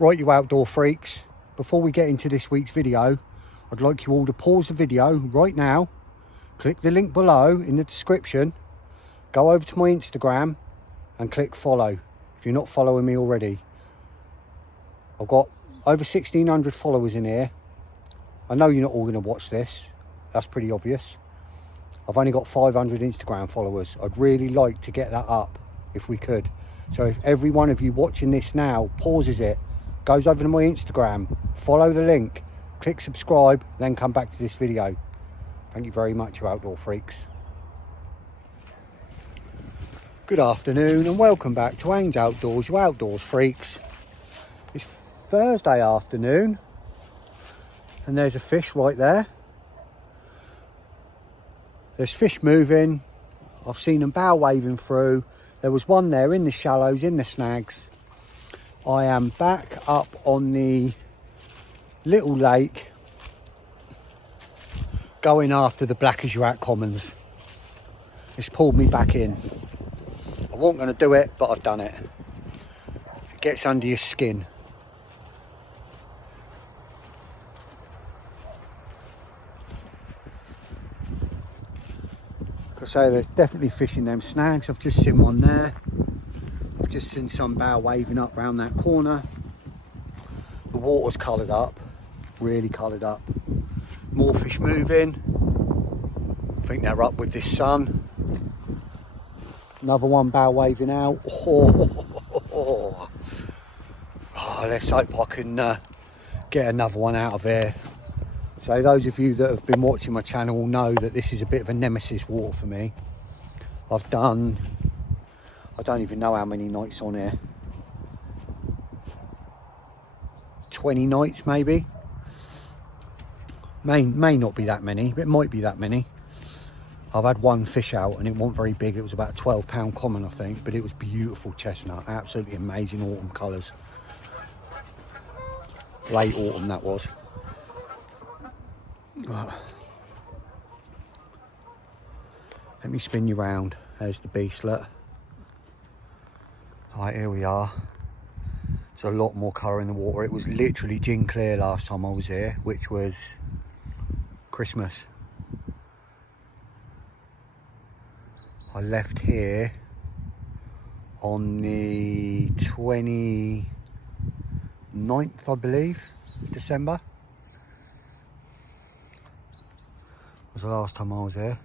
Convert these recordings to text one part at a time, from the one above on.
Right, you outdoor freaks, before we get into this week's video, I'd like you all to pause the video right now, click the link below in the description, go over to my Instagram and click follow if you're not following me already. I've got over 1,600 followers in here. I know you're not all going to watch this, that's pretty obvious. I've only got 500 Instagram followers. I'd really like to get that up if we could. So if every one of you watching this now pauses it, goes over to my Instagram, follow the link, click subscribe, then come back to this video. Thank you very much, you outdoor freaks. Good afternoon and welcome back to Ains Outdoors, you outdoors freaks. It's Thursday afternoon and there's a fish right there. There's fish moving. I've seen them bow waving through. There was one there in the shallows, in the snags. I am back up on the little lake going after the Black Azurite Commons. It's pulled me back in. I wasn't going to do it, but I've done it. It gets under your skin. Like I say, there's definitely fish in them snags. I've just seen one there. I've just seen some bow waving up round that corner. The water's coloured up, really coloured up. More fish moving. I think they're up with this sun. Another one bow waving out. Oh, let's hope I can get another one out of here. So those of you that have been watching my channel will know that this is a bit of a nemesis water for me. I've done, I don't even know how many nights on here. 20 nights maybe. May not be that many, it might be that many. I've had one fish out and it wasn't very big. It was about a 12-pound common, I think, but it was beautiful chestnut, absolutely amazing autumn colours. Late autumn that was. Let me spin you round. There's the beastlet. Right, here we are. There's a lot more colour in the water. It was literally gin clear last time I was here, which was Christmas. I left here on the 29th, I believe, December. Was the last time I was here.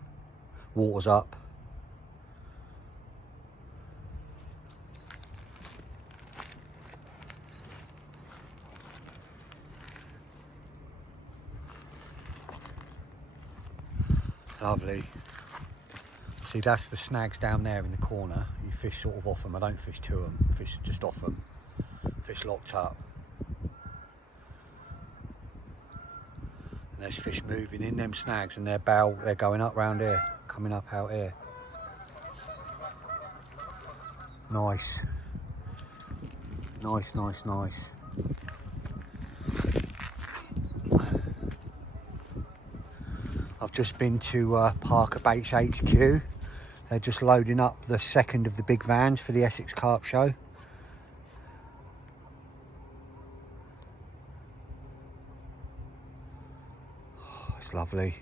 Water's up. Lovely. See, that's the snags down there in the corner. You fish sort of off them. I don't fish to them, fish just off them. Fish locked up. And there's fish moving in them snags and they're going up round here, coming up out here. Nice. Nice, nice, nice. I've just been to Parker Baits HQ. They're just loading up the second of the big vans for the Essex Carp Show. Oh, it's lovely.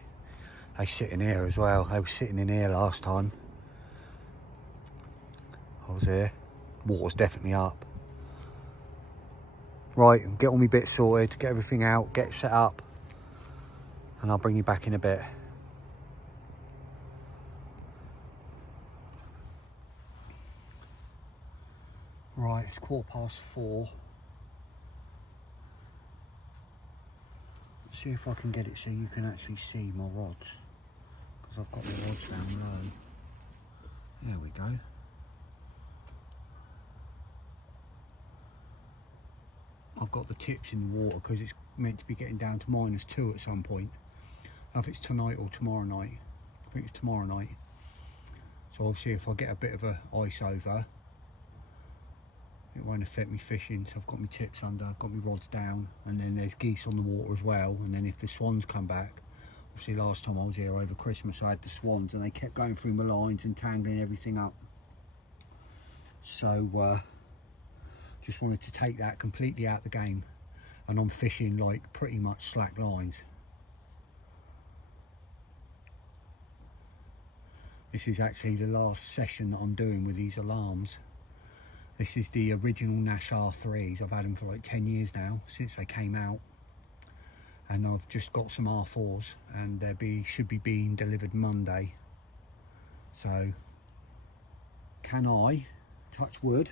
They sit in here as well. They were sitting in here last time I was here. Water's definitely up. Right, get all my bits sorted, get everything out, get set up, and I'll bring you back in a bit. Right, it's 4:15. Let's see if I can get it so you can actually see my rods, because I've got the rods down low. There we go. I've got the tips in the water because it's meant to be getting down to -2 at some point. I don't know if it's tonight or tomorrow night. I think it's tomorrow night. So obviously if I get a bit of a ice over, it won't affect me fishing. So I've got my tips under, I've got my rods down, and then there's geese on the water as well. And then if the swans come back, obviously last time I was here over Christmas I had the swans and they kept going through my lines and tangling everything up. So Just wanted to take that completely out the game, and I'm fishing like pretty much slack lines. This is actually the last session that I'm doing with these alarms. This is the original Nash R3s. I've had them for like 10 years now, since they came out. And I've just got some R4s, and they should be being delivered Monday. So, can I, touch wood,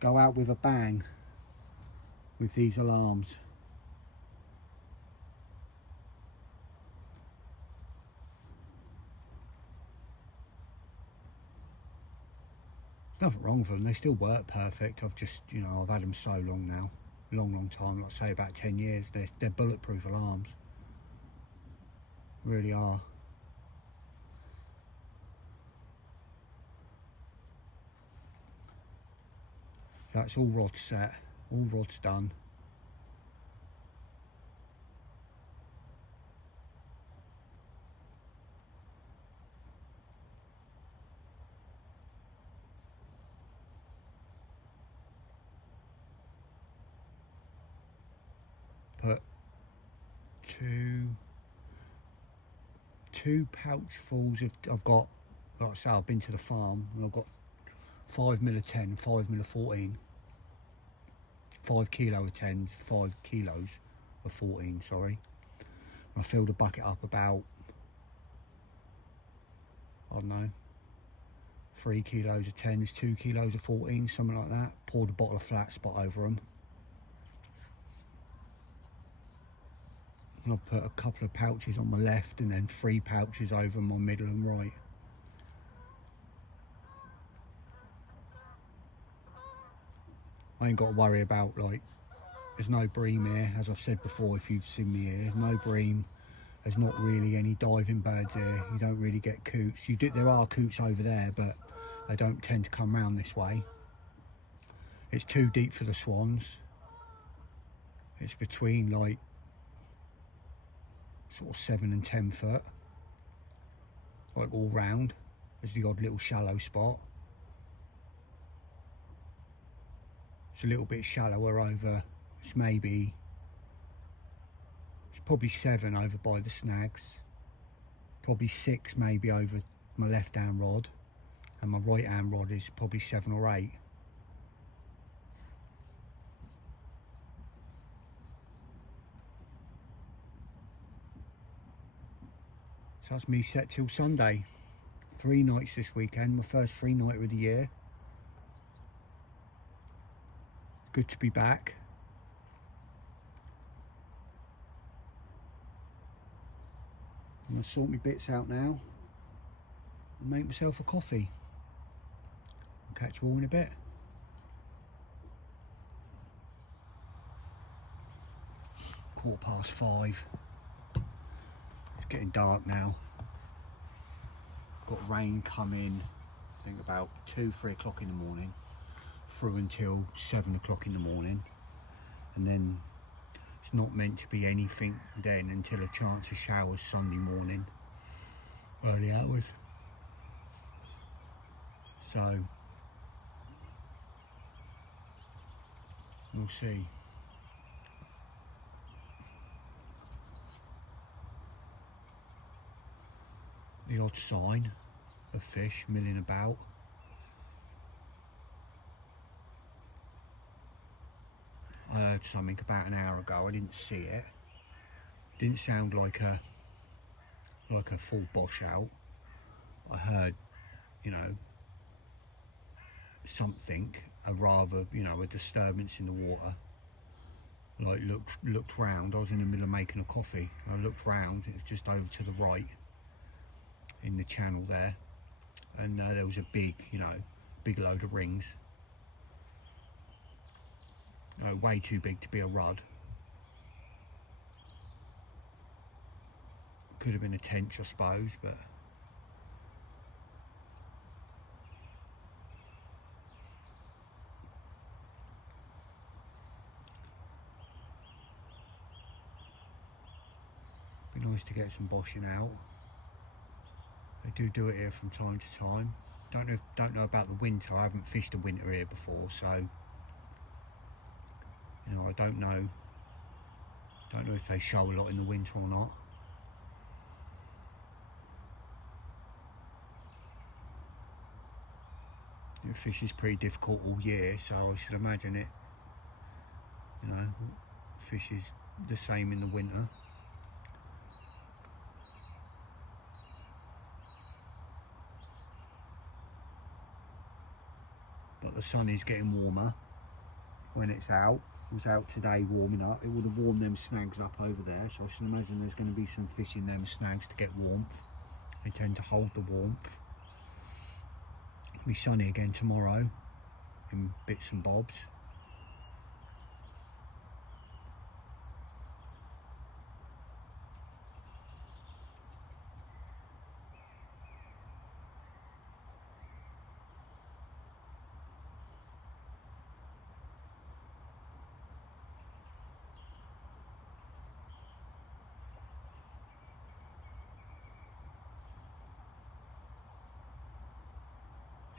go out with a bang with these alarms? Nothing wrong with them, they still work perfect. I've just, you know, I've had them so long now, long time, like I say about 10 years. They're bulletproof alarms, really are. That's all rods set, all rods done. Put two pouchfuls of, I've got, like I say, I've been to the farm and I've got 5mm of 10, 5mm of 14, 5 kilo of 10s, 5 kilos of 14, sorry. I filled the bucket up about, I don't know, 3 kilos of 10s, 2 kilos of 14, something like that. Poured a bottle of flat spot over them. And I've put a couple of pouches on my left and then 3 pouches over my middle and right. I ain't got to worry about, like, there's no bream here, as I've said before if you've seen me here, no bream. There's not really any diving birds here. You don't really get coots. There are coots over there, but they don't tend to come round this way. It's too deep for the swans. It's between like sort of 7 and 10 foot, like all round. There's the odd little shallow spot. It's a little bit shallower over, it's probably 7 over by the snags, probably 6 maybe over my left hand rod, and my right hand rod is probably 7 or 8. So that's me set till Sunday. 3 nights this weekend, my first 3 nighter of the year. Good to be back. I'm going to sort my bits out now and make myself a coffee. I'll catch you all in a bit. Quarter past 5. It's getting dark now. Got rain coming, I think about 2-3 o'clock in the morning, through until 7 o'clock in the morning, and then it's not meant to be anything then until a chance of showers Sunday morning, early hours. So we'll see. The odd sign of fish milling about. I heard something about an hour ago. I didn't see it. Didn't sound like a full bosh out. I heard, you know, something, a rather, you know, a disturbance in the water. Like looked round. I was in the middle of making a coffee. I looked round. It was just over to the right in the channel there, and there was a big, you know, big load of rings. Way too big to be a rudd. Could have been a tench, I suppose, but be nice to get some boshing out. They do it here from time to time. Don't know about the winter. I haven't fished a winter here before, so you know, I don't know if they show a lot in the winter or not. The fish is pretty difficult all year, so I should imagine it, you know, fish is the same in the winter. But the sun is getting warmer when it's out. It was out today warming up. It would have warmed them snags up over there, so I should imagine there's going to be some fish in them snags to get warmth. They tend to hold the warmth. It'll be sunny again tomorrow in bits and bobs.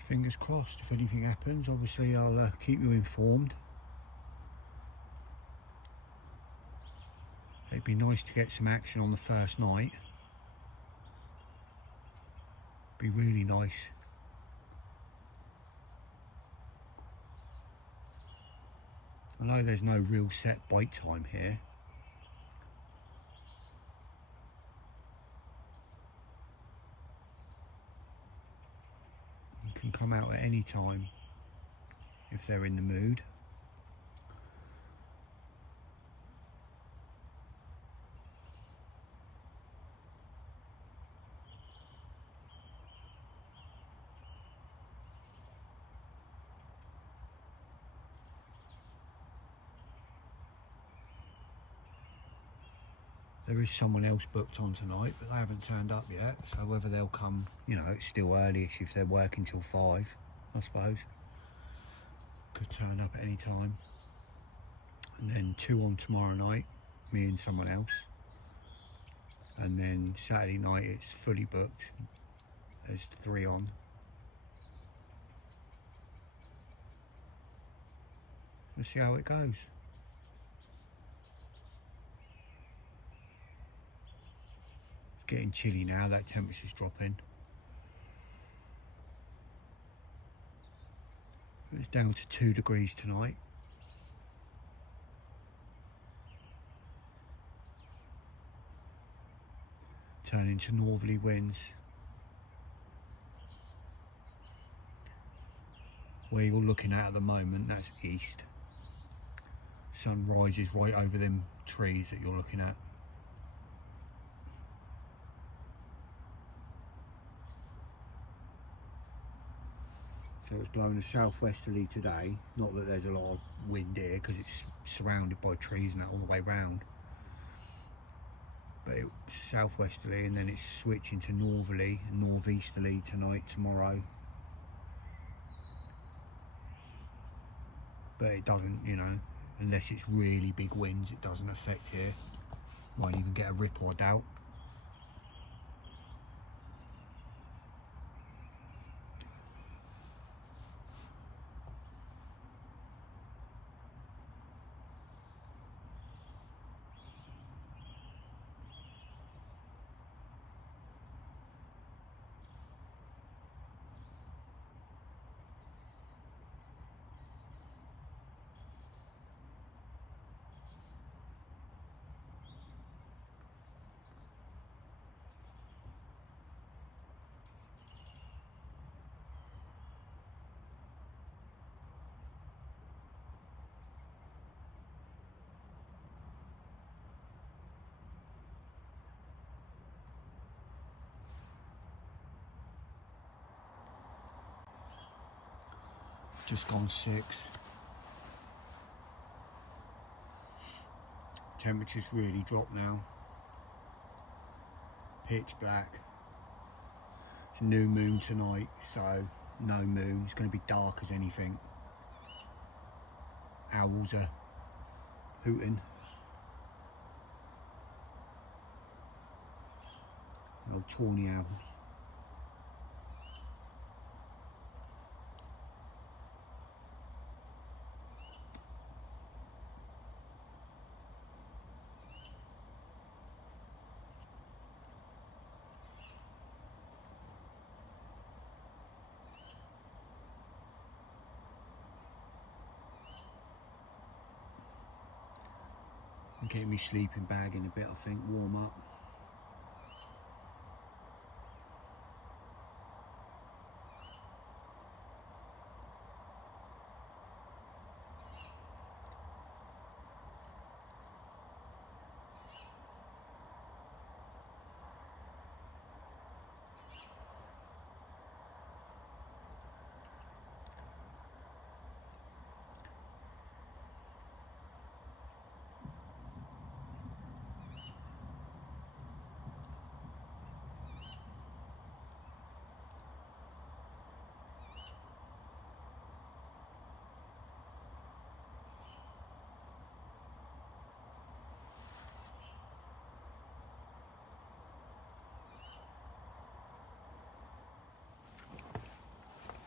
Fingers crossed. If anything happens, obviously I'll keep you informed. It'd be nice to get some action on the first night. Be really nice. I know there's no real set bite time here. You can come out at any time if they're in the mood. There is someone else booked on tonight, but they haven't turned up yet, so whether they'll come, you know, it's still early-ish if they're working till 5, I suppose. Could turn up at any time. And then 2 on tomorrow night, me and someone else. And then Saturday night it's fully booked. There's 3 on. Let's see how it goes. Getting chilly now, that temperature's dropping. It's down to 2 degrees tonight. Turning to northerly winds. Where you're looking at the moment, that's east. Sun rises right over them trees that you're looking at. So it's blowing a southwesterly today. Not that there's a lot of wind here because it's surrounded by trees and that all the way round. But it's southwesterly and then it's switching to northerly and northeasterly tonight, tomorrow. But it doesn't, you know, unless it's really big winds, it doesn't affect here. Won't even get a ripple, I doubt. Just gone 6. Temperature's really dropped now. Pitch black. It's a new moon tonight, so no moon. It's going to be dark as anything. Owls are hooting. Old tawny owls. Getting my sleeping bag in a bit, I think, warm up.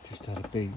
Just had a beep.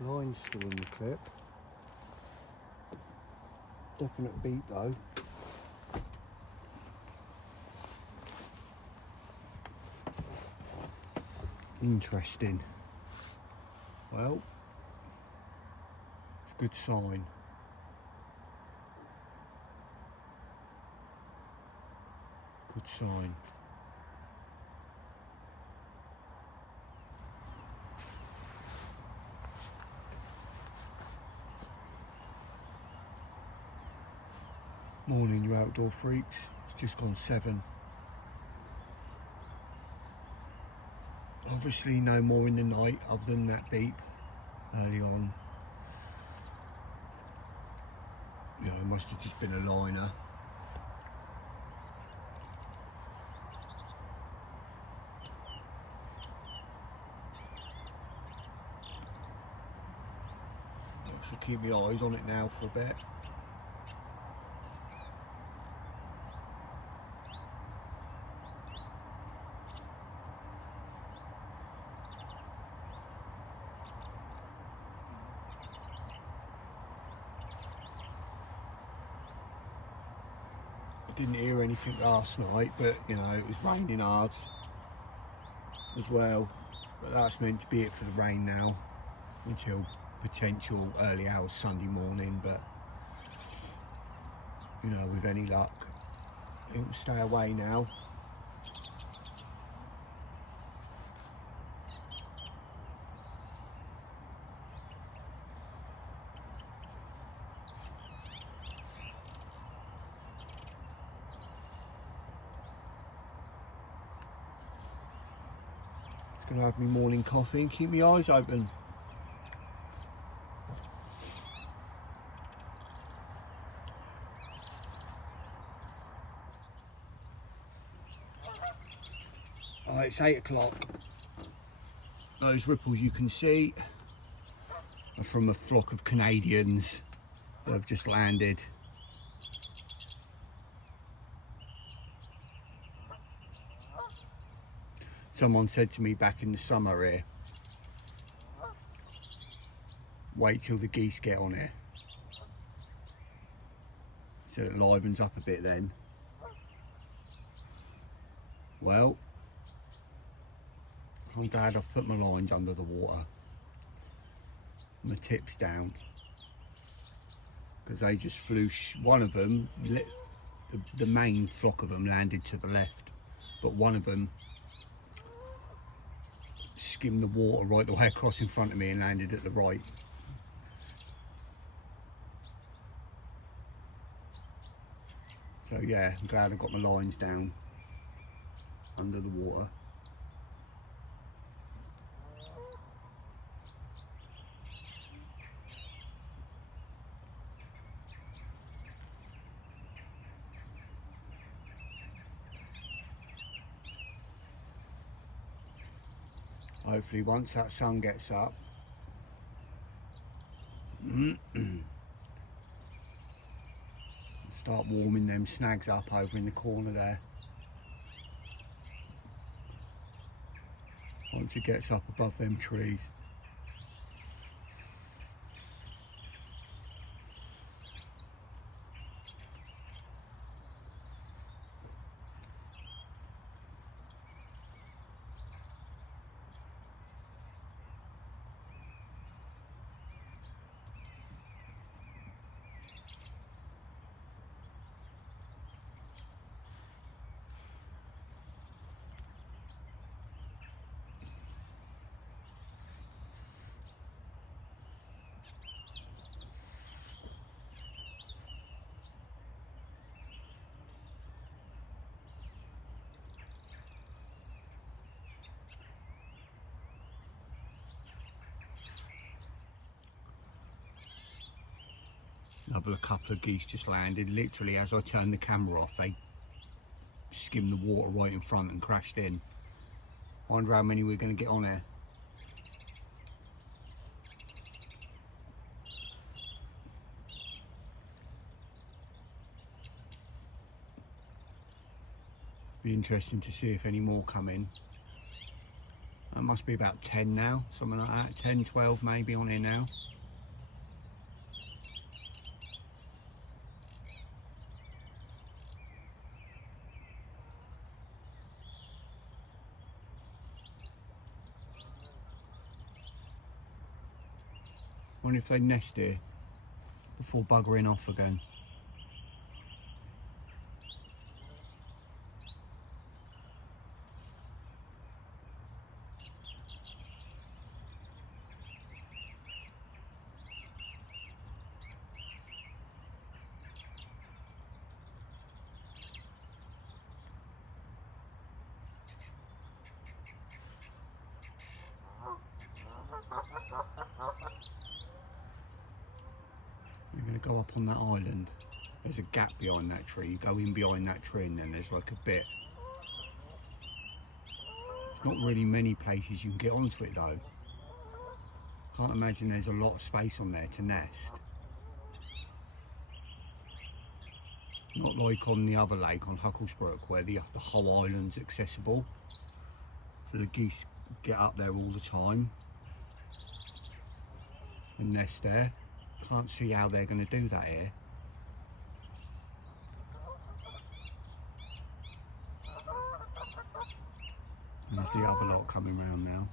Line's still in the clip. Definite beat though. Interesting. Well, it's a good sign. Good sign. Morning, you outdoor freaks. It's just gone 7. Obviously no more in the night other than that beep early on. You know, it must have just been a liner. I shall keep my eyes on it now for a bit. Didn't hear anything last night, but you know, it was raining hard as well, but that's meant to be it for the rain now until potential early hours Sunday morning. But you know, with any luck it will stay away now. Gonna have my morning coffee and keep my eyes open. Alright, it's 8 o'clock. Those ripples you can see are from a flock of Canadians that have just landed. Someone said to me back in the summer here, wait till the geese get on here. So it livens up a bit then. Well, I'm glad I've put my lines under the water. My tips down. Because they just flew, one of them, the main flock of them landed to the left. But one of them skimmed the water right the way across in front of me and landed at the right. So yeah, I'm glad I got my lines down under the water. Hopefully once that sun gets up, start warming them snags up over in the corner there. Once it gets up above them trees. Another couple of geese just landed. Literally as I turned the camera off, they skimmed the water right in front and crashed in. I wonder how many we're going to get on here. Be interesting to see if any more come in. That must be about 10 now, something like that. 10, 12 maybe on here now. Wonder if they nest here before buggering off again. You're going to go up on that island. There's a gap behind that tree. You go in behind that tree and then there's like a bit. There's not really many places you can get onto it though. Can't imagine there's a lot of space on there to nest. Not like on the other lake on Hucklesbrook where the whole island's accessible. So the geese get up there all the time and nest there. Can't see how they're going to do that here. There's the other lot coming round now.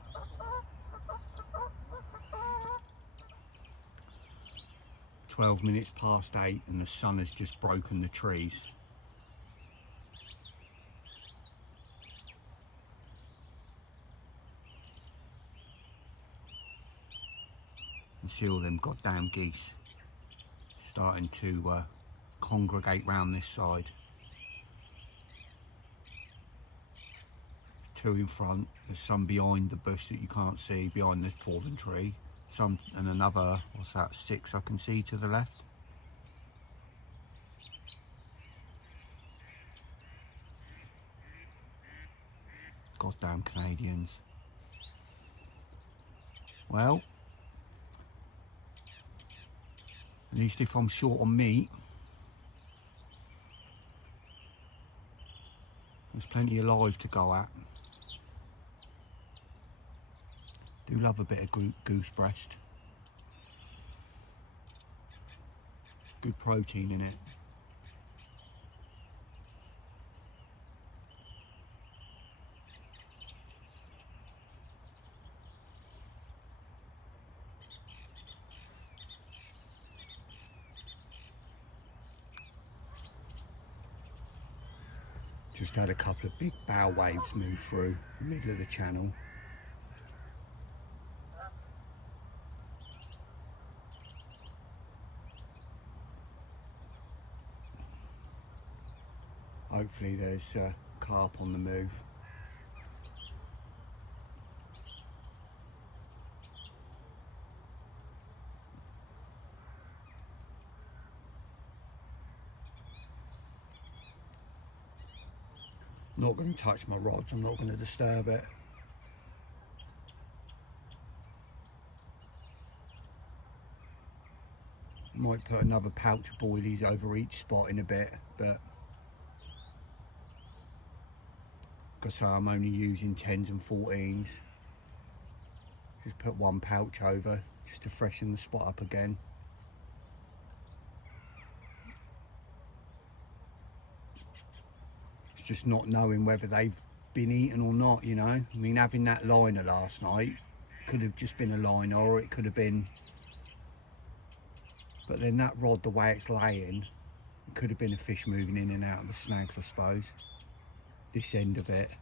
"12 minutes past 8 and the sun has just broken the trees. You see all them goddamn geese starting to congregate round this side. It's 2 in front, there's some behind the bush that you can't see, behind the fallen tree, some, and another, what's that, 6 I can see to the left. Goddamn Canadians. Well, at least if I'm short on meat, there's plenty alive to go at. Do love a bit of goose breast. Good protein in it. Just had a couple of big bow waves move through the middle of the channel. Hopefully there's carp on the move. Not going to touch my rods, I'm not going to disturb it. Might put another pouch of boilies over each spot in a bit, but because I'm only using 10s and 14s, just put 1 pouch over just to freshen the spot up again. Just not knowing whether they've been eaten or not, you know. I mean, having that liner last night could have just been a liner, or it could have been, but then that rod, the way it's laying, it could have been a fish moving in and out of the snags, I suppose. This end of it.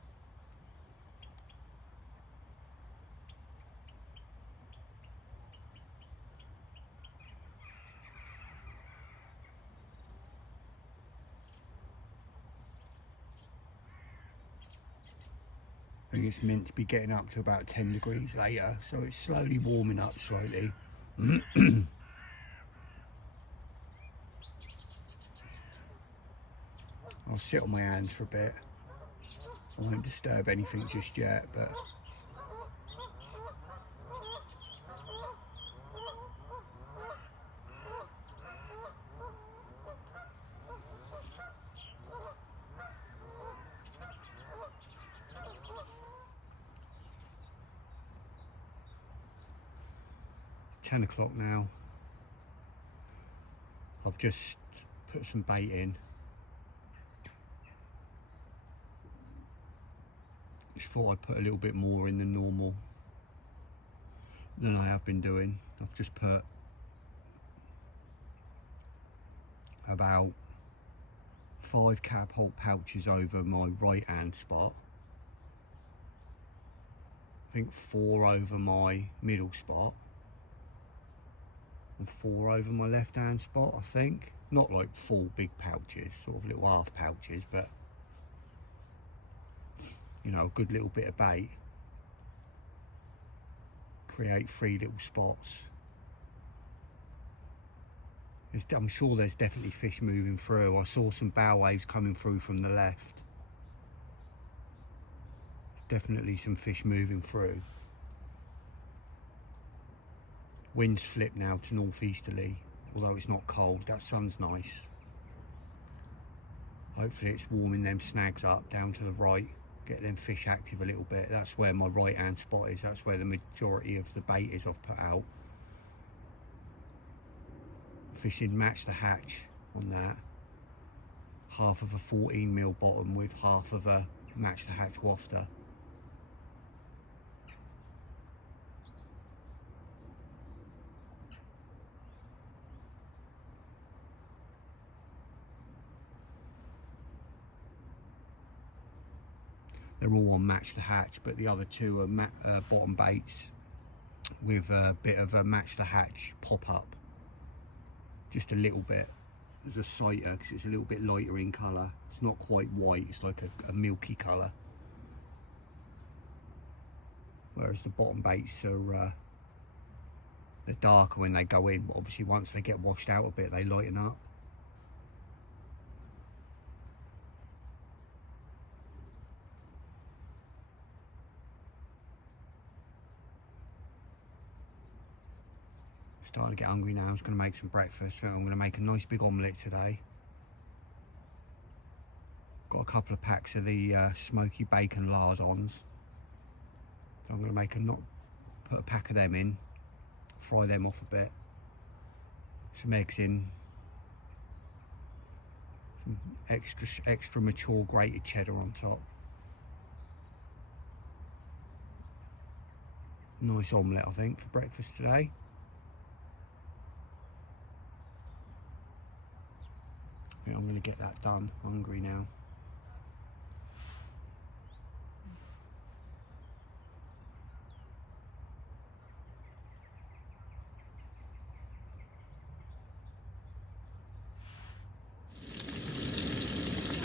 I think it's meant to be getting up to about 10 degrees later, so it's slowly warming up slightly. I'll sit on my hands for a bit. I won't disturb anything just yet, but it's 10 o'clock now. I've just put some bait in. Just thought I'd put a little bit more in than normal, than I have been doing. I've just put about 5 catapult pouches over my right hand spot. I think 4 over my middle spot. And 4 over my left hand spot, I think. Not like full big pouches, sort of little half pouches, but you know, a good little bit of bait. Create 3 little spots. I'm sure there's definitely fish moving through. I saw some bow waves coming through from the left. Definitely some fish moving through. Wind's flipped now to northeasterly, although it's not cold. That sun's nice. Hopefully it's warming them snags up down to the right. Get them fish active a little bit. That's where my right hand spot is. That's where the majority of the bait is I've put out. Fishing match the hatch on that. Half of a 14mm bottom with half of a match the hatch wafter. They're all on match the hatch, but the other 2 are bottom baits with a bit of a match the hatch pop up. Just a little bit. There's a sighter because it's a little bit lighter in colour. It's not quite white, it's like a milky colour. whereas the bottom baits are they're darker when they go in, but obviously once they get washed out a bit they lighten up. Starting to get hungry now. I'm just going to make some breakfast. I'm going to make a nice big omelette today. Got a couple of packs of the smoky bacon lardons. So I'm going to make put a pack of them in, fry them off a bit. Some eggs in, some extra mature grated cheddar on top. Nice omelette, I think, for breakfast today. I think I'm going to get that done. I'm hungry now.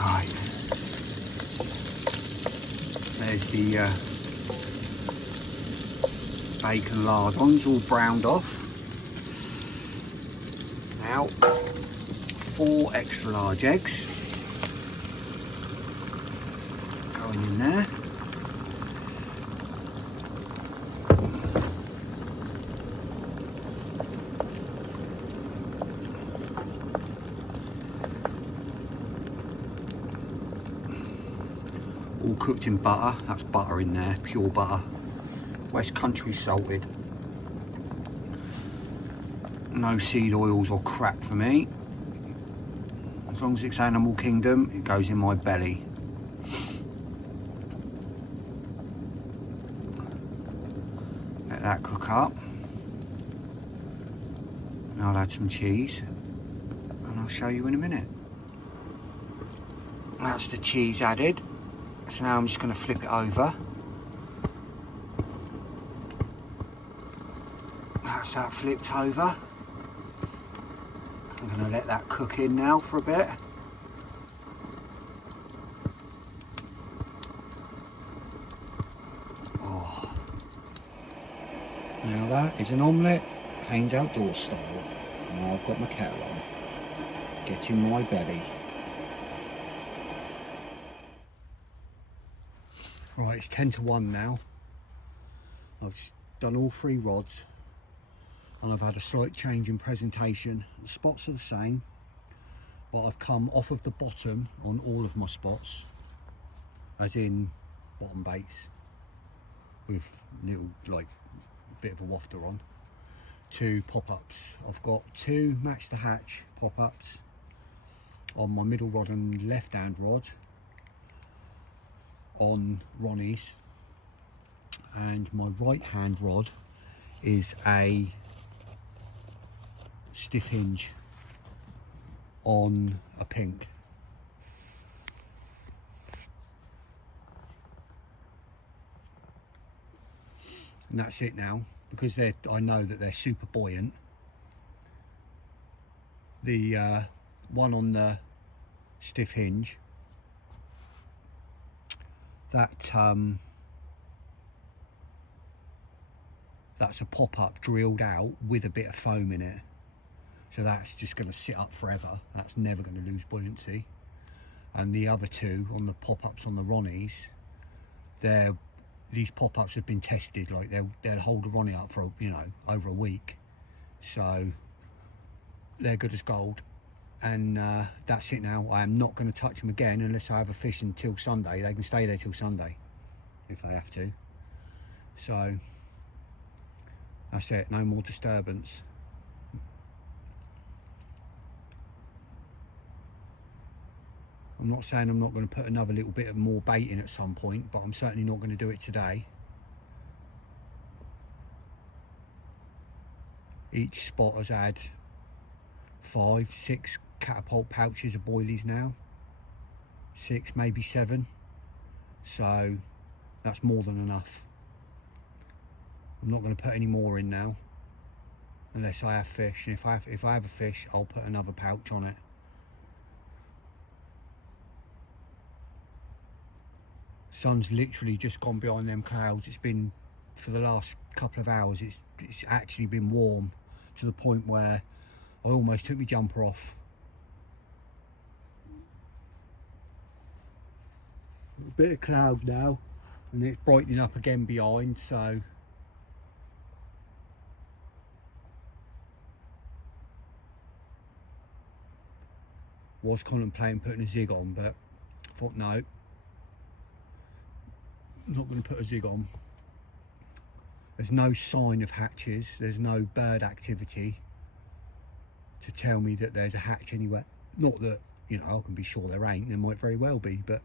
Right. There's the bacon lardons all browned off. Now, 4 extra large eggs going in there. All cooked in butter. That's butter in there, pure butter. West Country salted. No seed oils or crap for me. As long as it's Animal Kingdom, it goes in my belly. Let that cook up. Now I'll add some cheese and I'll show you in a minute. That's the cheese added. So now I'm just going to flip it over. That's that flipped over. I'm going to let that cook in now for a bit. Oh. Now that is an omelette, Haynes Outdoor style. Now I've got my kettle on. Get in my belly. Right, it's 10 to 1 now. I've done all 3 rods. And I've had a slight change in presentation. The spots are the same, but I've come off of the bottom on all of my spots, as in bottom baits with little, like, bit of a wafter on, to pop-ups. I've got 2 match the hatch pop-ups on my middle rod and left hand rod on Ronnie's, and my right hand rod is a stiff hinge on a pink. And that's it now, because I know that they're super buoyant. The one on the stiff hinge, that's a pop-up drilled out with a bit of foam in it. So that's just going to sit up forever. That's never going to lose buoyancy. And the other 2 on the pop-ups on the Ronnies, these pop-ups have been tested. Like they'll hold a Ronnie up for, you know, over a week. So they're good as gold. And that's it now. I am not going to touch them again unless I have a fish until Sunday. They can stay there till Sunday if they have to. So that's it. No more disturbance. I'm not saying I'm not going to put another little bit of more bait in at some point, but I'm certainly not going to do it today. Each spot has had 5, 6 catapult pouches of boilies now. 6, maybe 7. So that's more than enough. I'm not going to put any more in now unless I have fish. And if I have a fish, I'll put another pouch on it. Sun's literally just gone behind them clouds. It's been for the last couple of hours it's actually been warm to the point where I almost took my jumper off. A bit of cloud now, and it's brightening up again behind, so was contemplating putting a zig on, but thought no, I'm not going to put a zig on. There's no sign of hatches, there's no bird activity to tell me that there's a hatch anywhere. Not that, you know, I can be sure there ain't, there might very well be, but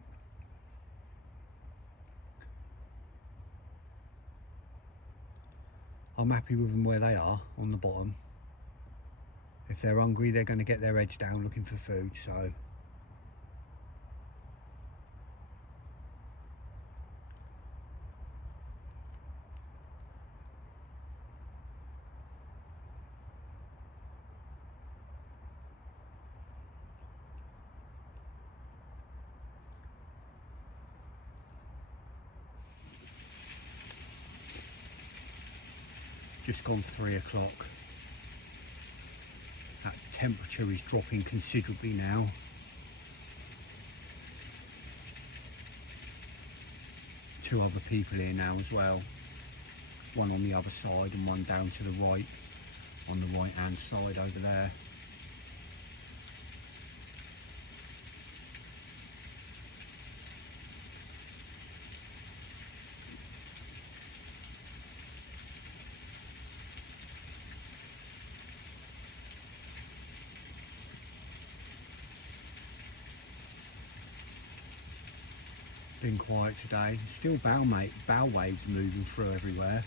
I'm happy with them where they are on the bottom. If they're hungry, they're going to get their heads down looking for food, so just gone 3 o'clock. That temperature is dropping considerably now. Two other people here now as well. One on the other side and one down to the right, on the right hand side over there. Been quiet today. Still bow waves moving through everywhere.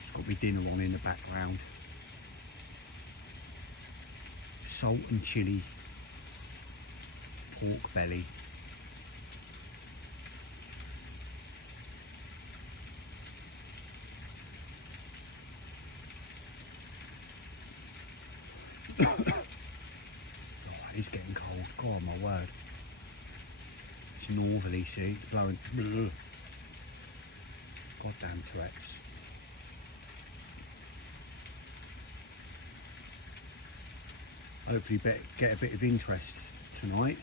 It's got my dinner on in the background. Salt and chilli pork belly. It's getting cold, God my word. It's northerly, see, it's blowing. Goddamn Tourette's. Hopefully get a bit of interest tonight.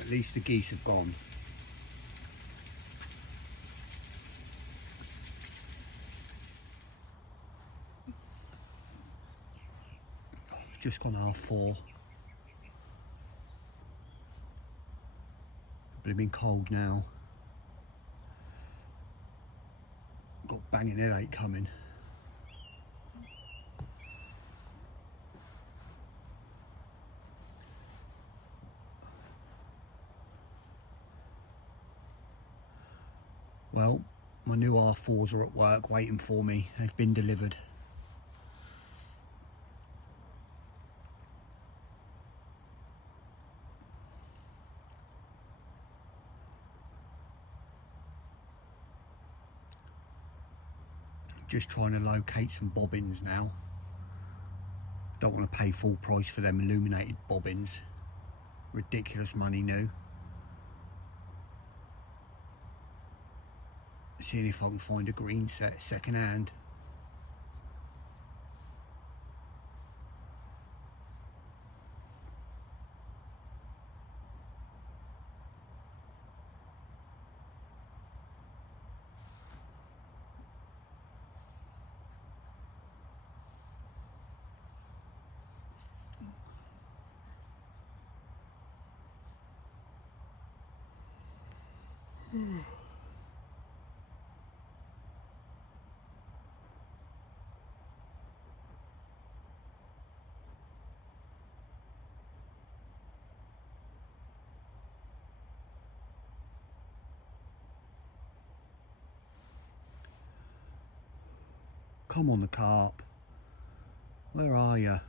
At least the geese have gone. Just gone 4:30. Blooming cold now. Got banging headache coming. Well, my new R4s are at work waiting for me. They've been delivered. Just trying to locate some bobbins now. Don't want to pay full price for them illuminated bobbins. Ridiculous money new. Seeing if I can find a green set second hand. Come on, the carp. Where are you?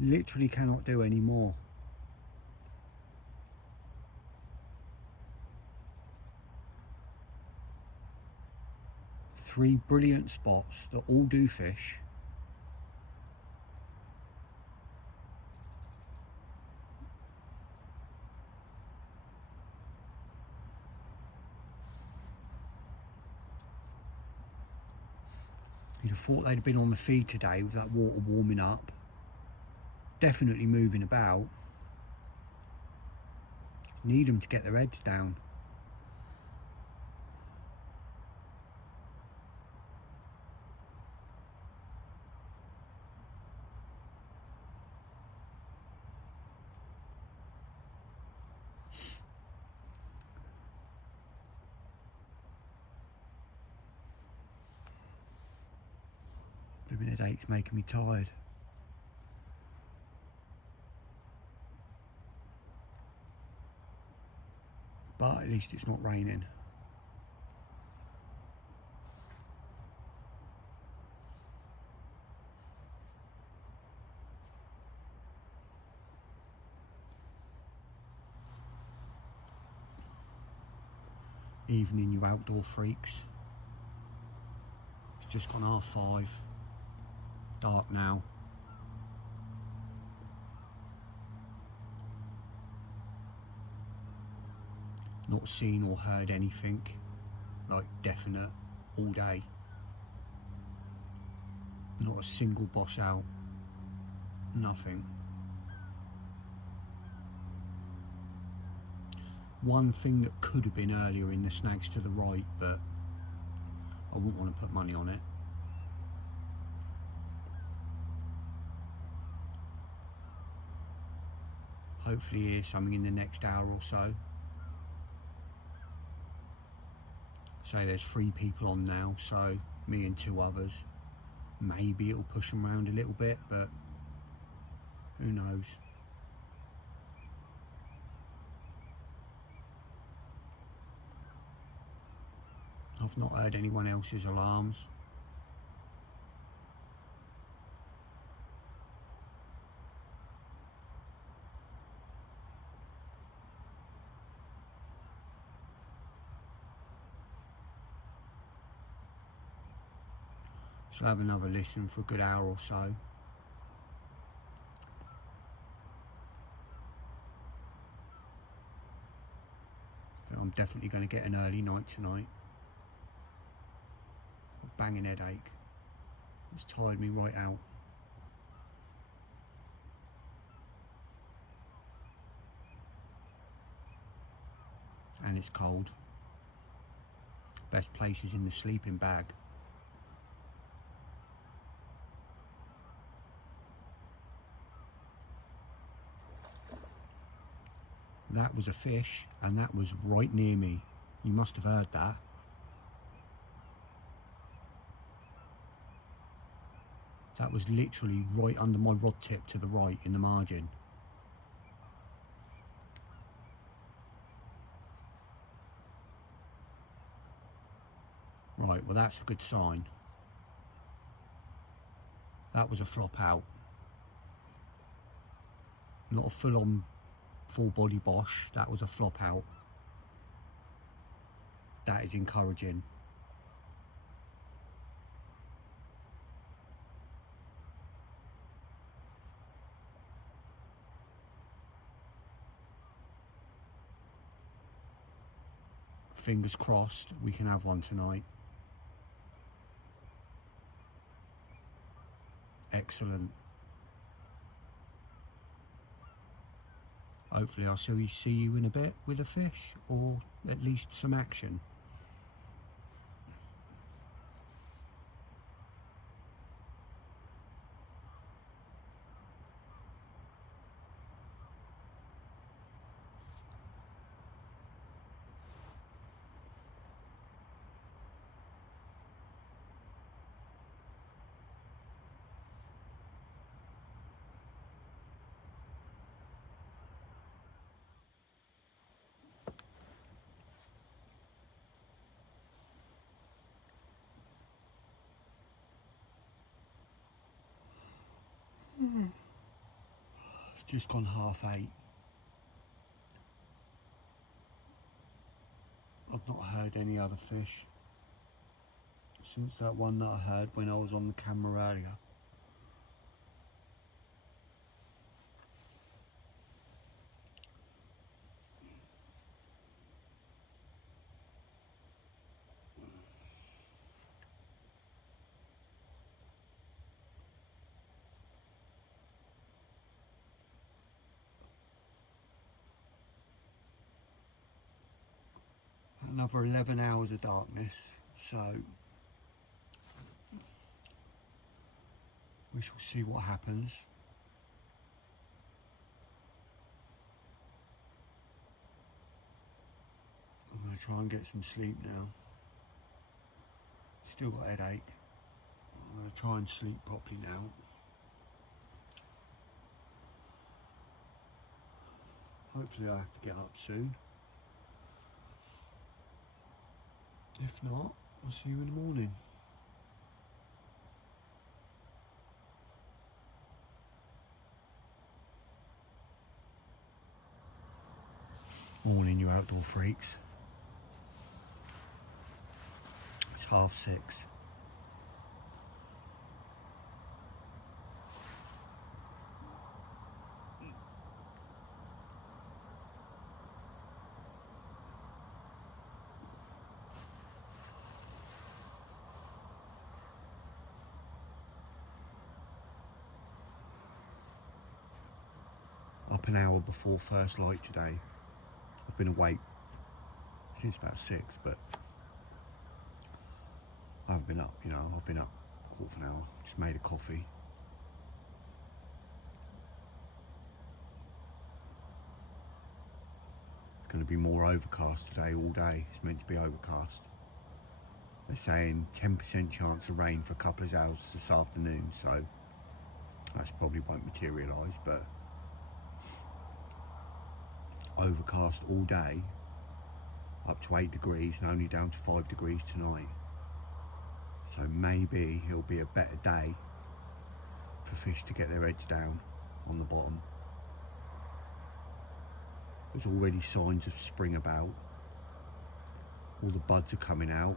Literally cannot do any more. Three brilliant spots that all do fish. You'd have thought they'd have been on the feed today with that water warming up. Definitely moving about. Need them to get their heads down. Blooming headache's making me tired. But at least it's not raining. Evening, you outdoor freaks. It's just gone 5:30. Dark now. Not seen or heard anything like definite all day. Not a single boss out. Nothing. One thing that could have been earlier in the snags to the right, but I wouldn't want to put money on it. Hopefully hear something in the next hour or so. Say there's 3 people on now, so me and 2 others. Maybe it'll push them around a little bit, but who knows. I've not heard anyone else's alarms. So I'll have another listen for a good hour or so. But I'm definitely going to get an early night tonight. A banging headache. It's tired me right out. And it's cold. Best place is in the sleeping bag. That was a fish, and that was right near me. You must have heard that. That was literally right under my rod tip to the right in the margin. Right, well that's a good sign. That was a flop out. Not a full-on full body bosh, that was a flop out. That is encouraging. Fingers crossed we can have one tonight. Excellent. Hopefully I'll see you in a bit with a fish, or at least some action. Just gone 8:30. I've not heard any other fish since that one that I heard when I was on the camera earlier. Another 11 hours of darkness, so we shall see what happens. I'm going to try and get some sleep now. Still got a headache. I'm going to try and sleep properly now. Hopefully I have to get up soon. If not, I'll see you in the morning. Morning, you outdoor freaks. It's 6:30. Up an hour before first light today. I've been awake since about 6, but I haven't been up, I've been up a quarter of an hour, just made a coffee. It's going to be more overcast today all day. It's meant to be overcast. They're saying 10% chance of rain for a couple of hours this afternoon, so that's probably won't materialise, but overcast all day, up to 8 degrees and only down to 5 degrees tonight. So maybe it'll be a better day for fish to get their heads down on the bottom. There's already signs of spring about. All the buds are coming out.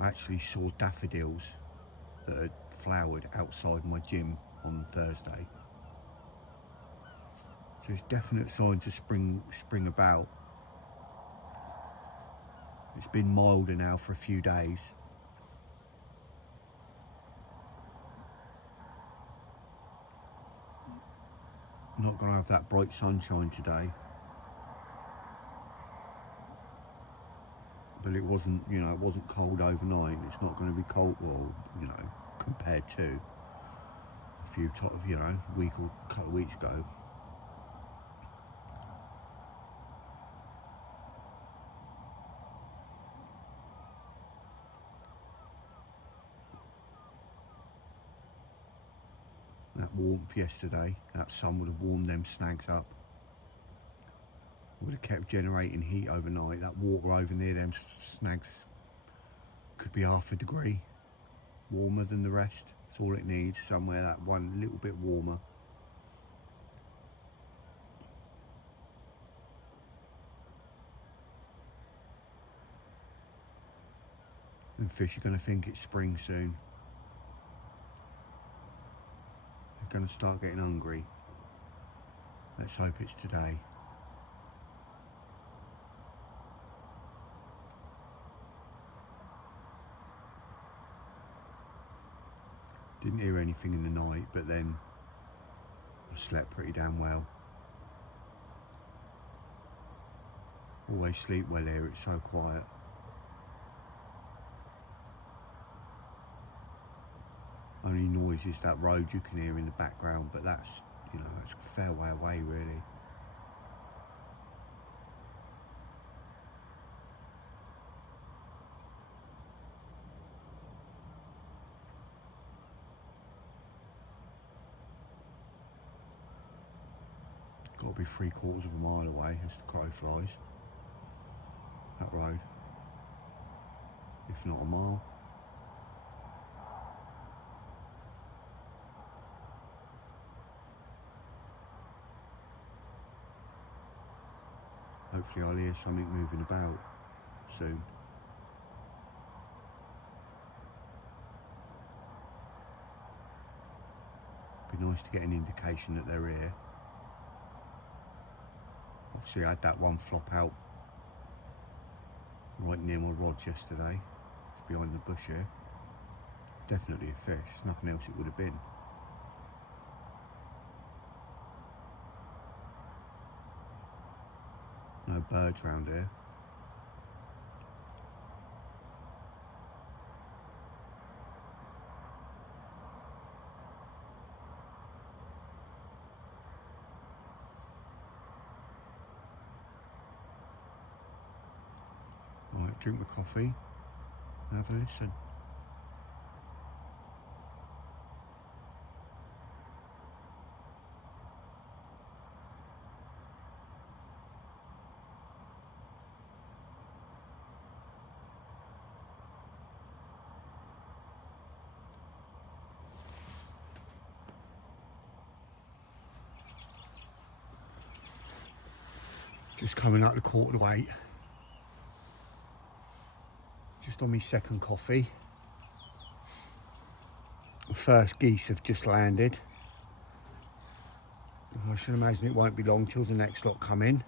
I actually saw daffodils that had flowered outside my gym on Thursday. So there's definite signs of spring about. It's been milder now for a few days. Not going to have that bright sunshine today. But it wasn't, it wasn't cold overnight. It's not going to be cold, well, compared to a few, week or couple of weeks ago. That warmth yesterday, that sun would have warmed them snags up. Would have kept generating heat overnight. That water over near them snags could be half a degree warmer than the rest. It's all it needs, somewhere that one little bit warmer. And fish are going to think it's spring soon. They're going to start getting hungry. Let's hope it's today. Didn't hear anything in the night, but then I slept pretty damn well. Always sleep well here, it's so quiet. Only noise is that road you can hear in the background, but that's, it's a fair way away really. Got to be 3/4 of a mile away as the crow flies. That road, if not a mile. Hopefully I'll hear something moving about soon. Be nice to get an indication that they're here. Obviously I had that one flop out right near my rods yesterday. It's behind the bush here. Definitely a fish, there's nothing else it would have been. No birds around here. Right, drink my coffee and have a listen. Just coming up the 7:45. Just on my second coffee. The first geese have just landed. I should imagine it won't be long till the next lot come in.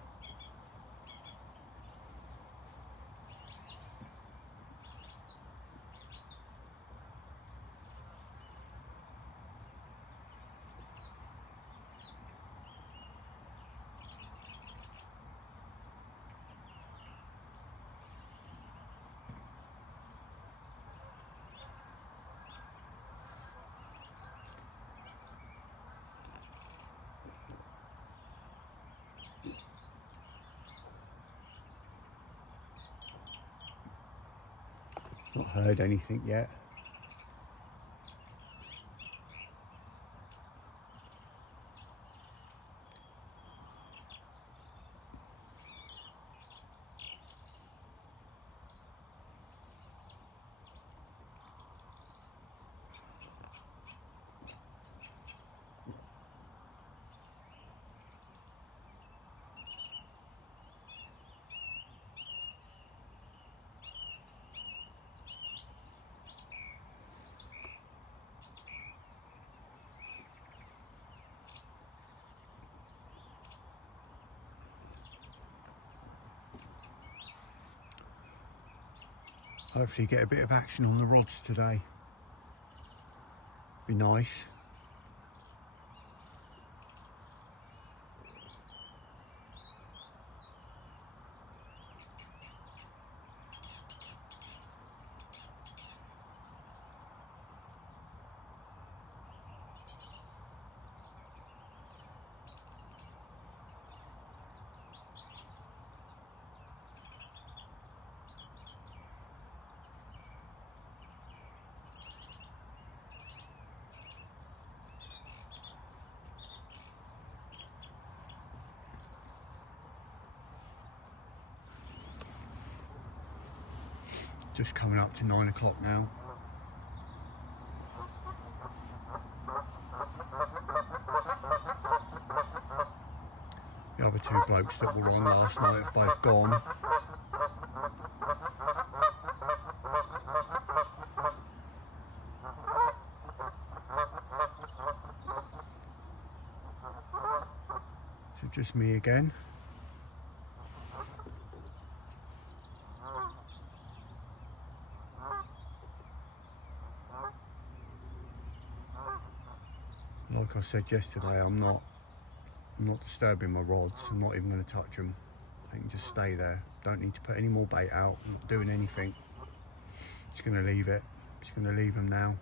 Not heard anything yet. Hopefully get a bit of action on the rods today. Be nice. Just coming up to 9 o'clock now. The other two blokes that were on last night have both gone. So just me again. Like I said yesterday, I'm not disturbing my rods. I'm not even going to touch them. They can just stay there. Don't need to put any more bait out. I'm not doing anything. Just going to leave it. Just going to leave them now.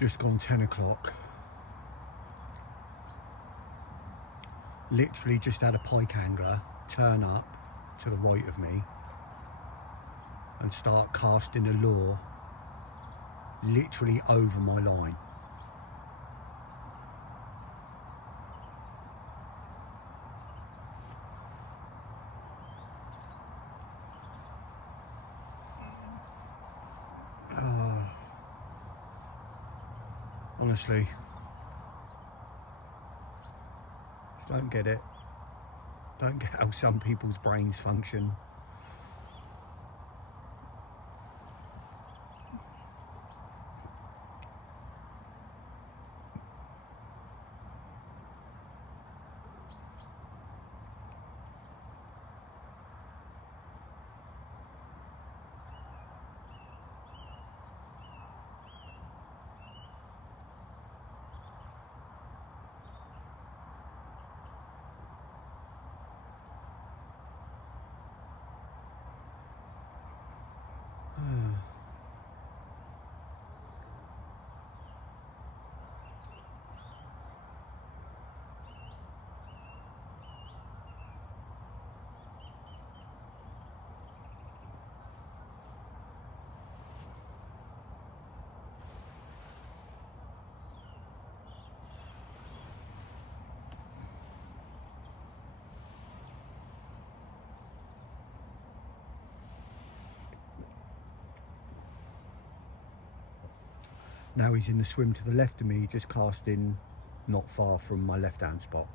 Just gone 10 o'clock. Literally just had a pike angler turn up to the right of me and start casting a lure literally over my line. Honestly, just don't get it. Don't get how some people's brains function. Now he's in the swim to the left of me, just casting not far from my left hand spot.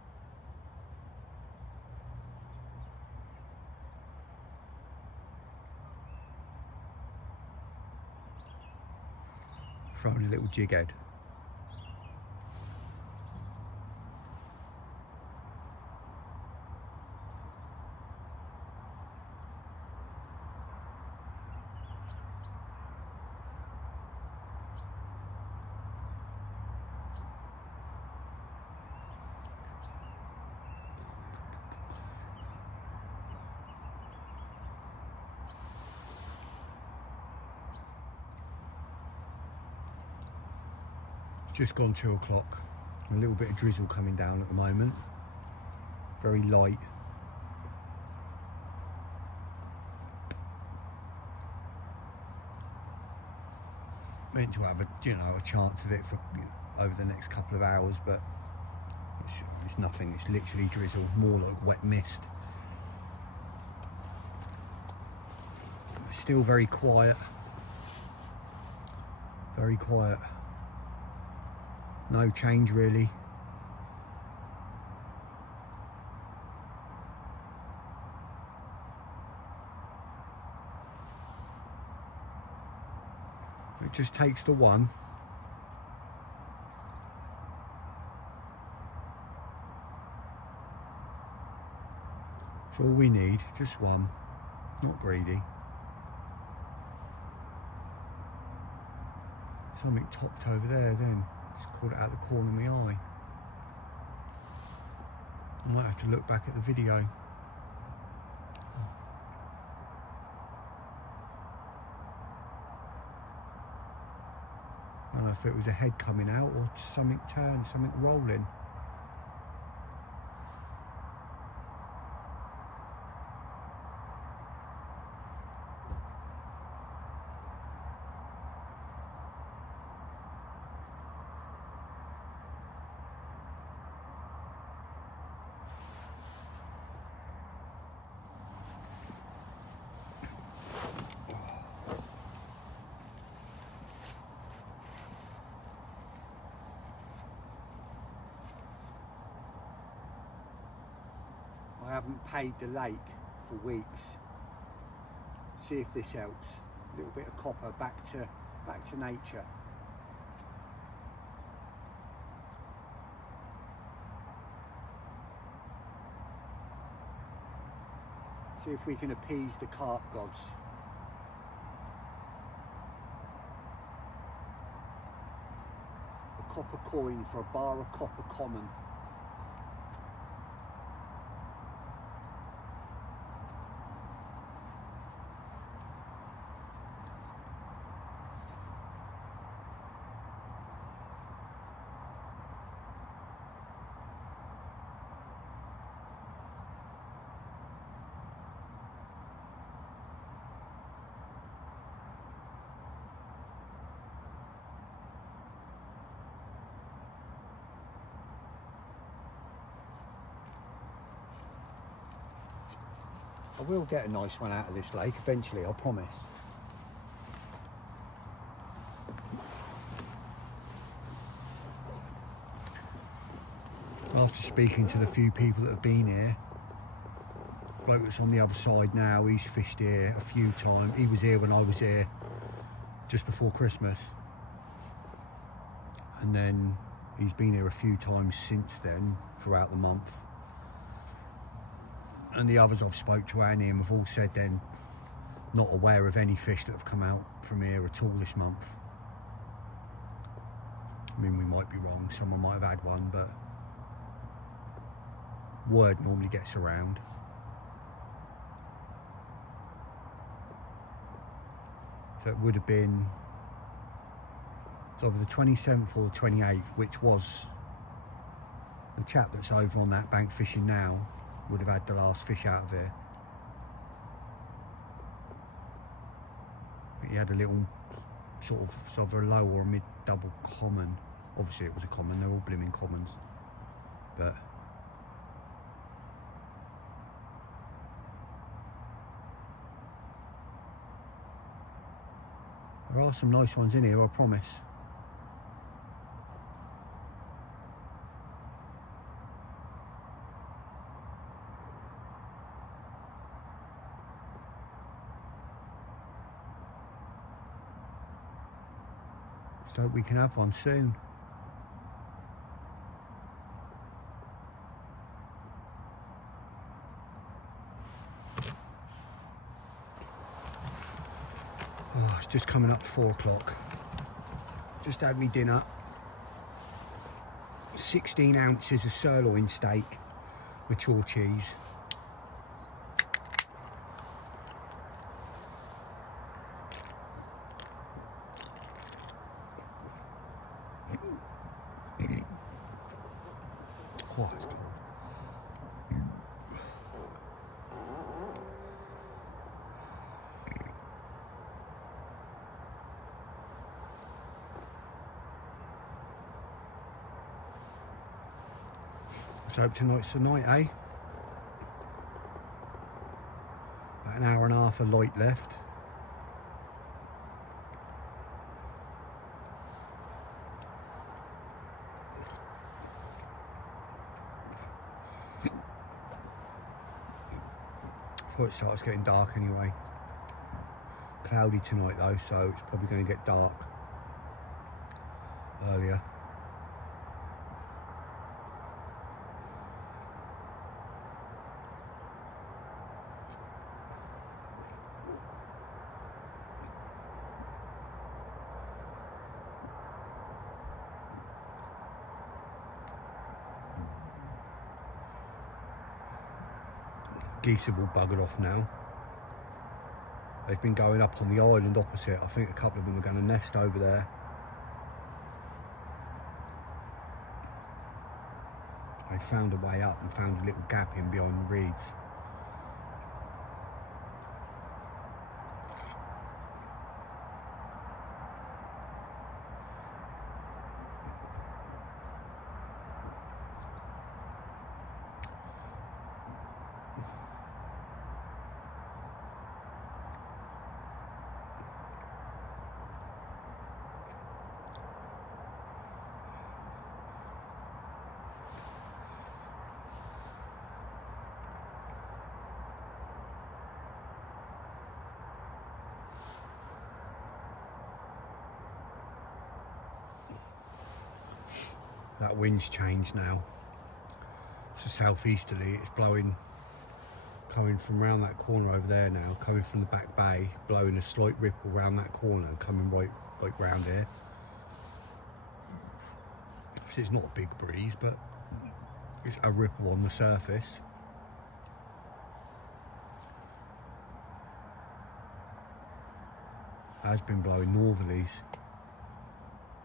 Throwing a little jig head. Just gone 2 o'clock. A little bit of drizzle coming down at the moment. Very light. Meant to have a chance of it for over the next couple of hours, but it's nothing. It's literally drizzle, more like wet mist. Still very quiet. Very quiet. No change really. It just takes the one. It's all we need, just one. Not greedy. Something topped over there then. Just caught it out the corner of my eye. I might have to look back at the video. I don't know if it was a head coming out or something turned, something rolling. I haven't paid the lake for weeks. See if this helps. A little bit of copper back to nature. See if we can appease the carp gods. A copper coin for a bar of copper common. I will get a nice one out of this lake eventually, I promise. After speaking to the few people that have been here, the bloke that's on the other side now, he's fished here a few times. He was here when I was here just before Christmas, and then he's been here a few times since then throughout the month. And the others I've spoke to and him have all said they're not aware of any fish that have come out from here at all this month. I mean, we might be wrong, someone might have had one, but word normally gets around. So it would have been either the 27th or 28th, which was the chap that's over on that bank fishing now would have had the last fish out of here. But he had a little sort of a low or a mid double common. Obviously it was a common, they're all blooming commons. But there are some nice ones in here, I promise. So hope we can have one soon. Oh, it's just coming up to 4 o'clock. Just had me dinner. 16 ounces of sirloin steak with mature cheese. Quite cold. Let's hope tonight's the night, eh? About an hour and a half of light left. Before it starts getting dark anyway. Cloudy tonight though, so it's probably going to get dark earlier. Geese have all buggered off now. They've been going up on the island opposite. I think a couple of them are going to nest over there. They found a way up and found a little gap in behind the reeds. That wind's changed now. It's a southeasterly, it's blowing, coming from round that corner over there now, coming from the back bay, blowing a slight ripple round that corner, coming right round here. So it's not a big breeze, but it's a ripple on the surface. It has been blowing northerlies.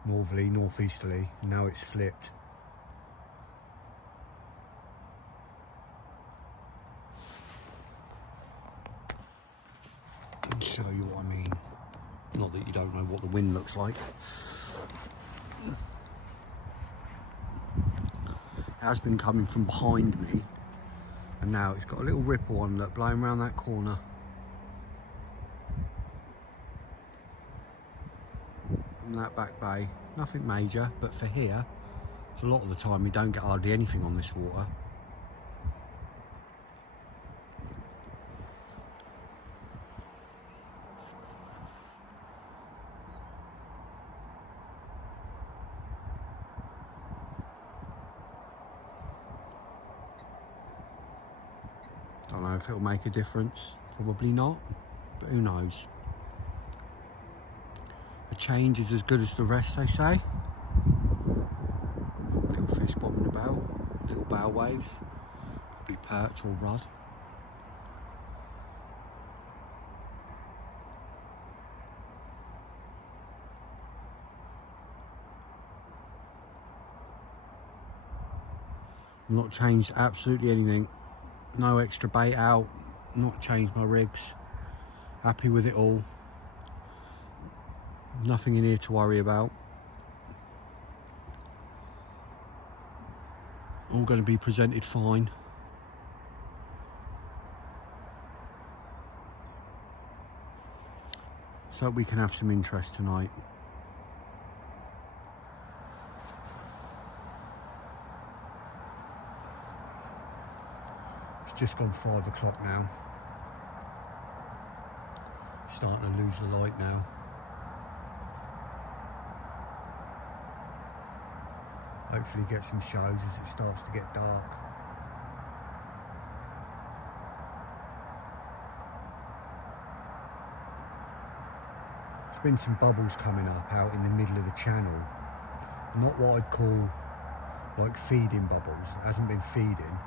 Northerly, northeasterly, now it's flipped. I'll show you what I mean. Not that you don't know what the wind looks like. It has been coming from behind me, And now it's got a little ripple on, look, blowing around that corner. On that back bay, nothing major, but for here, a lot of the time we don't get hardly anything on this water. Don't know if it'll make a difference, probably not, but who knows. A change is as good as the rest, they say. Little fish bobbing about, little bow waves, probably perch or rudd. I've not changed absolutely anything. No extra bait out, not changed my rigs. Happy with it all. Nothing in here to worry about. All going to be presented fine. So we can have some interest tonight. It's just gone 5 o'clock now. Starting to lose the light now. Hopefully get some shows as it starts to get dark. There's been some bubbles coming up out in the middle of the channel. Not what I'd call like feeding bubbles. It hasn't been feeding.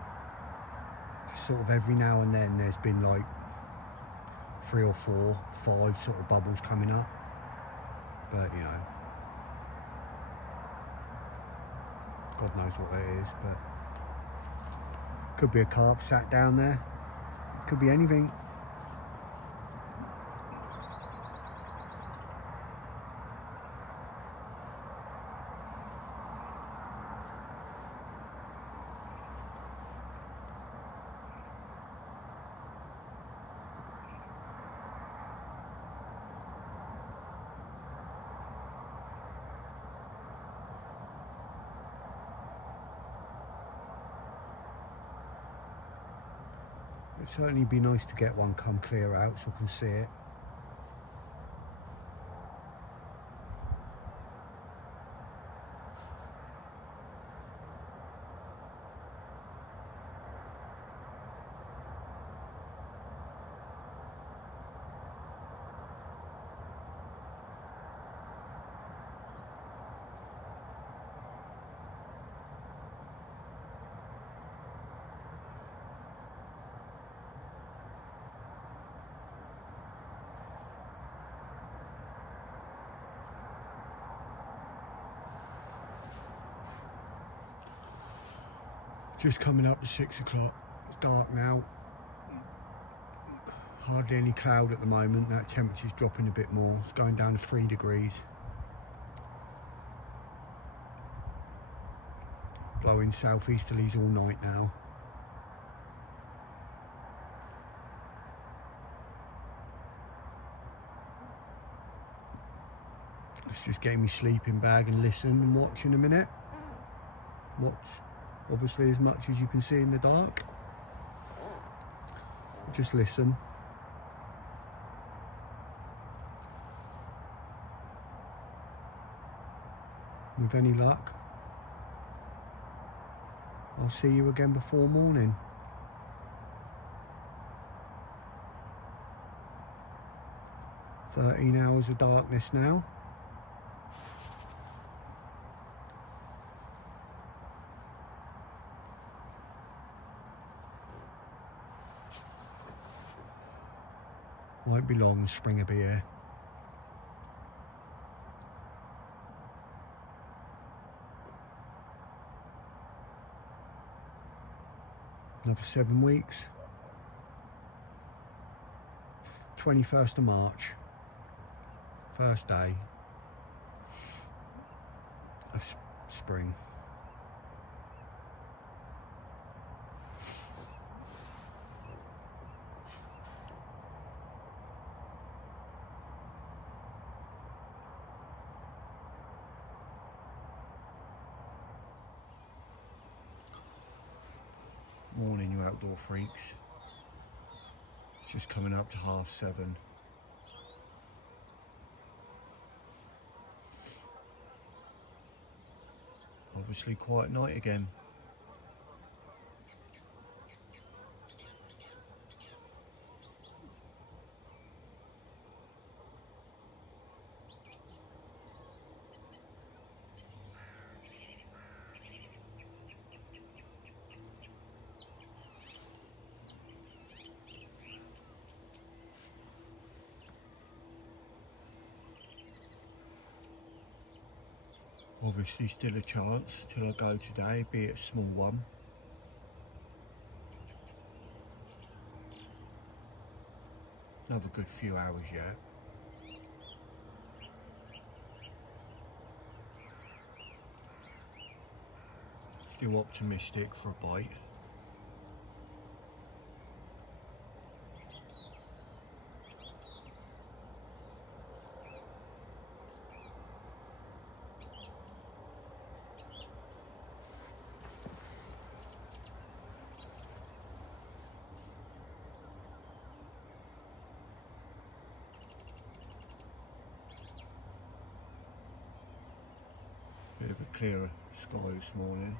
Just sort of every now and then there's been like 3 or 4, 5 sort of bubbles coming up. But you know, God knows what that is, but could be a carp sat down there. Could be anything. It'd certainly be nice to get one come clear out so I can see it. Just coming up to 6 o'clock. It's dark now. Hardly any cloud at the moment. That temperature's dropping a bit more. It's going down to 3 degrees. Blowing southeasterlies all night now. Let's just get in my sleeping bag and listen and watch in a minute. Watch. Obviously as much as you can see in the dark. Just listen. With any luck, I'll see you again before morning. "13 hours of darkness now. Won't be long, spring will be here. Another 7 weeks. 21st of March. First day of spring. Outdoor Freaks. It's just coming up to 7:30. Obviously quiet night again. Obviously still a chance till I go today, be it a small one. Another good few hours yet. Still optimistic for a bite. Bit of a clearer sky this morning.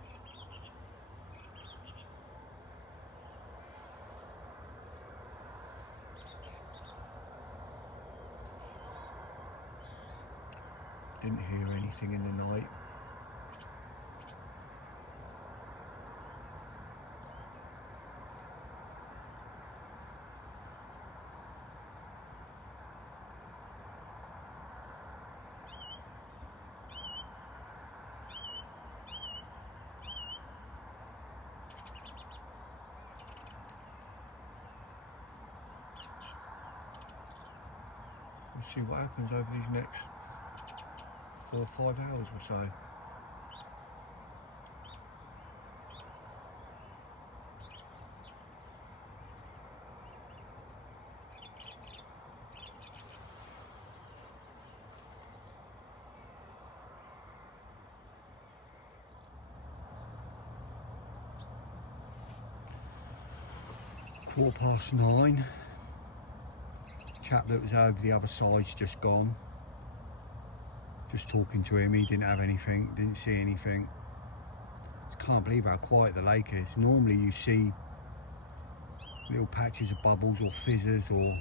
Didn't hear anything in the night. We'll see what happens over these next 4 or 5 hours or so. 9:15. Chap that was over the other side's just gone. Just talking to him, he didn't have anything, didn't see anything. Just can't believe how quiet the lake is. Normally you see little patches of bubbles or fizzes or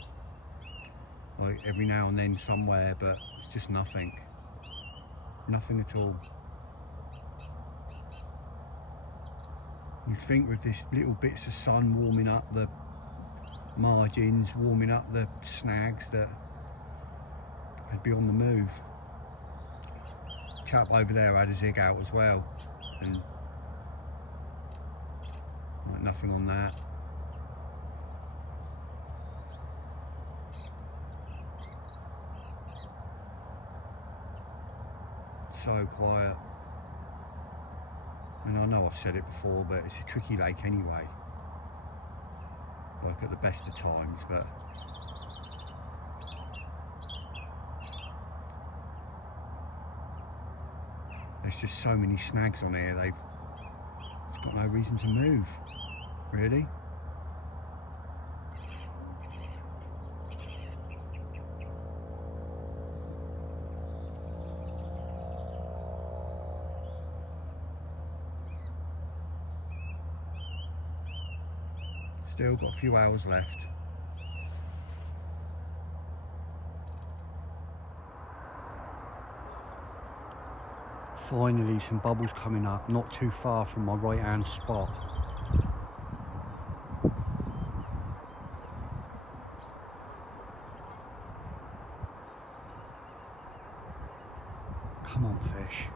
like every now and then somewhere, but it's just nothing. Nothing at all. You'd think with this little bits of sun warming up the margins, warming up the snags, that they'd be on the move. Chap over there had a zig out as well, and like, nothing on that. So quiet. And I know I've said it before, but it's a tricky lake anyway. Like at the best of times, but there's just so many snags on here, they've got no reason to move, really. Still got a few hours left. Finally some bubbles coming up, not too far from my right hand spot. Come on, fish.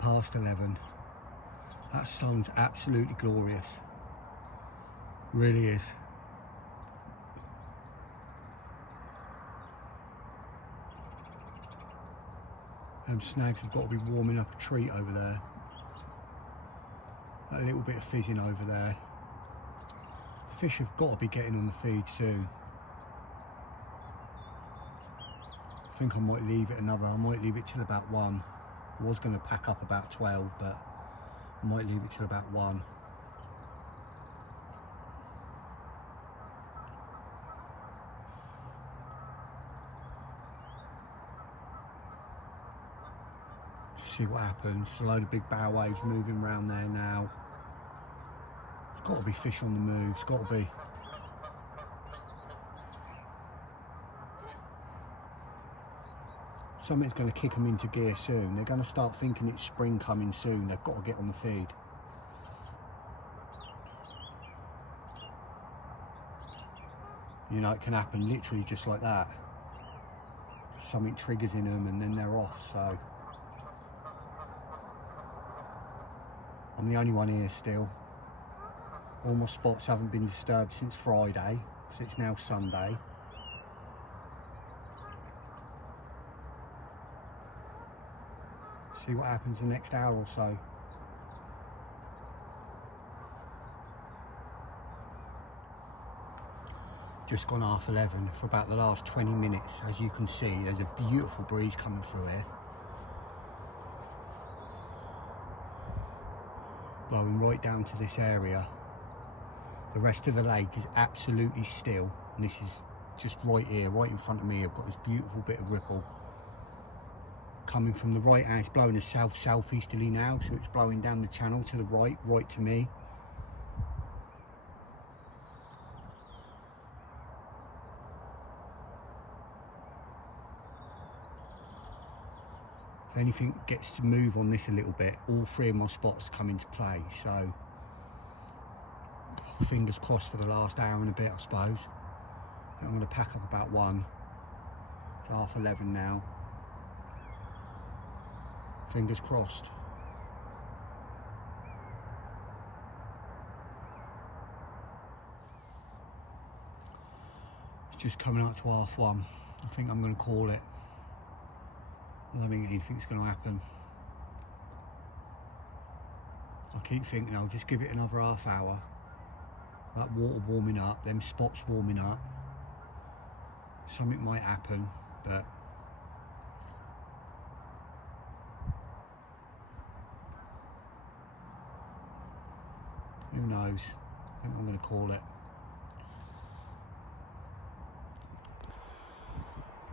Past 11. That sun's absolutely glorious. Really is. Them snags have got to be warming up a treat over there. That little bit of fizzing over there. Fish have got to be getting on the feed soon. think I might leave it till about 1. I was going to pack up about 12, but I might leave it till about 1. Just see what happens. A load of big bow waves moving around there now. There's got to be fish on the move, it's got to be. Something's going to kick them into gear soon. They're going to start thinking it's spring coming soon. They've got to get on the feed. You know, it can happen literally just like that. Something triggers in them and then they're off, so. I'm the only one here still. All my spots haven't been disturbed since Friday, so it's now Sunday. See what happens the next hour or so. Just gone 11:30 for about the last 20 minutes. As you can see, there's a beautiful breeze coming through here. Blowing right down to this area. The rest of the lake is absolutely still. And this is just right here, right in front of me. I've got this beautiful bit of ripple coming from the right hand. It's blowing a south-southeasterly now, so it's blowing down the channel to the right to me. If anything gets to move on this a little bit, all 3 of my spots come into play, so fingers crossed for the last hour and a bit, I suppose. I'm going to pack up about 1. It's 11:30 now. Fingers crossed. It's just coming up to 1:30. I think I'm going to call it. I don't think anything's going to happen. I keep thinking I'll just give it another half hour. That water warming up, them spots warming up. Something might happen, but who knows? I think I'm going to call it.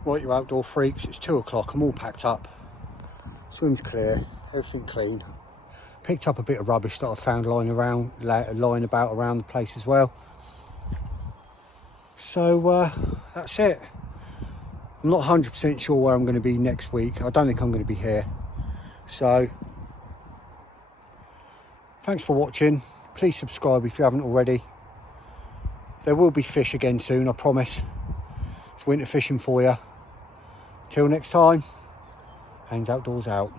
Right, you outdoor freaks, it's 2 o'clock, I'm all packed up. Swim's clear, everything clean. Picked up a bit of rubbish that I found lying about around the place as well. So that's it. I'm not 100% sure where I'm going to be next week. I don't think I'm going to be here. So thanks for watching. Please subscribe if you haven't already. There will be fish again soon, I promise. It's winter fishing for you. Till next time, Haynes Outdoors out.